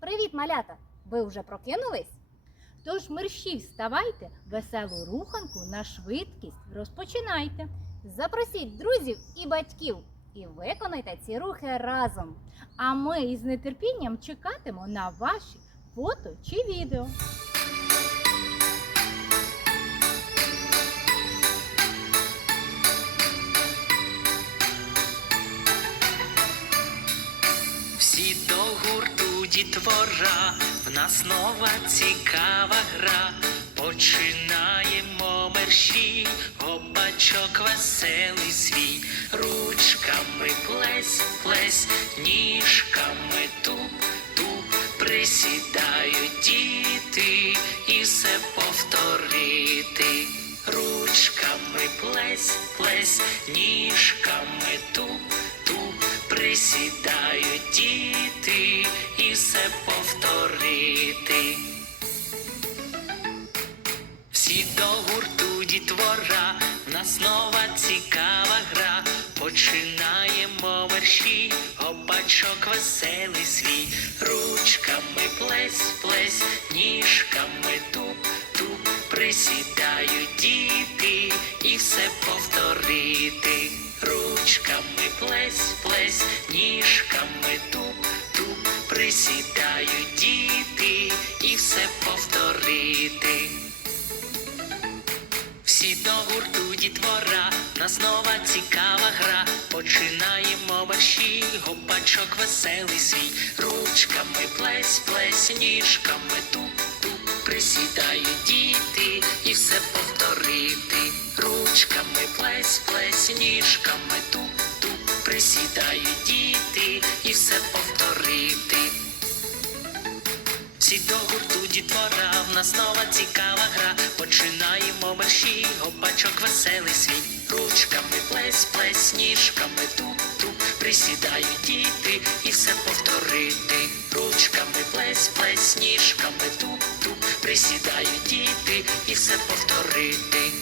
Привіт, малята! Ви вже прокинулись? Тож мерщій вставайте, веселу руханку на швидкість розпочинайте. Запросіть друзів і батьків і виконайте ці рухи разом. А ми із нетерпінням чекатимо на ваші фото чи відео. Всі до гурту дітвора, в нас нова цікава гра. Починаємо мерщій, гопачок веселий свій, ручками плесь, плесь, ніжками туп, туп, присідають діти і все повторити. Ручками плесь, плесь, ніжками туп, туп, присідають діти все повторити. Всі до гурту дітвора, в нас нова цікава гра. Починаємо верші, гопачок веселий свій, ручками плесь, плесь, ніжками туп, туп, присідають діти і все повторити. Ручками плесь, плесь, ніжками туп, присідають діти і все повторити. Всі до гурту дітвора, нас нова цікава гра. Починаємо верші, гопачок веселий свій, ручками плесь, плесь, ніжками туп, туп, присідають діти і все повторити. Ручками плесь, плесь, ніжками туп, туп, присідають діти і все повторити. Всі до гурту дітвора, в нас нова цікава гра. Починаємо мерщі, гопачок веселий свій. Ручками плесь, плесь, ніжками туп, туп, присідають діти і все повторити. Ручками плесь, плесь, ніжками туп, туп, присідають діти і все повторити.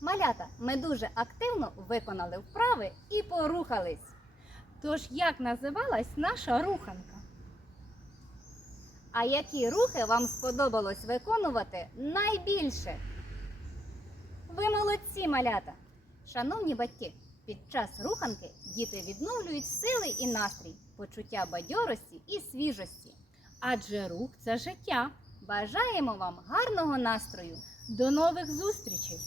Малята, ми дуже активно виконали вправи і порухались. Тож, як називалась наша руханка? А які рухи вам сподобалось виконувати найбільше? Ви молодці, малята! Шановні батьки, під час руханки діти відновлюють сили і настрій, почуття бадьорості і свіжості. Адже рух це життя. Бажаємо вам гарного настрою. До нових зустрічей!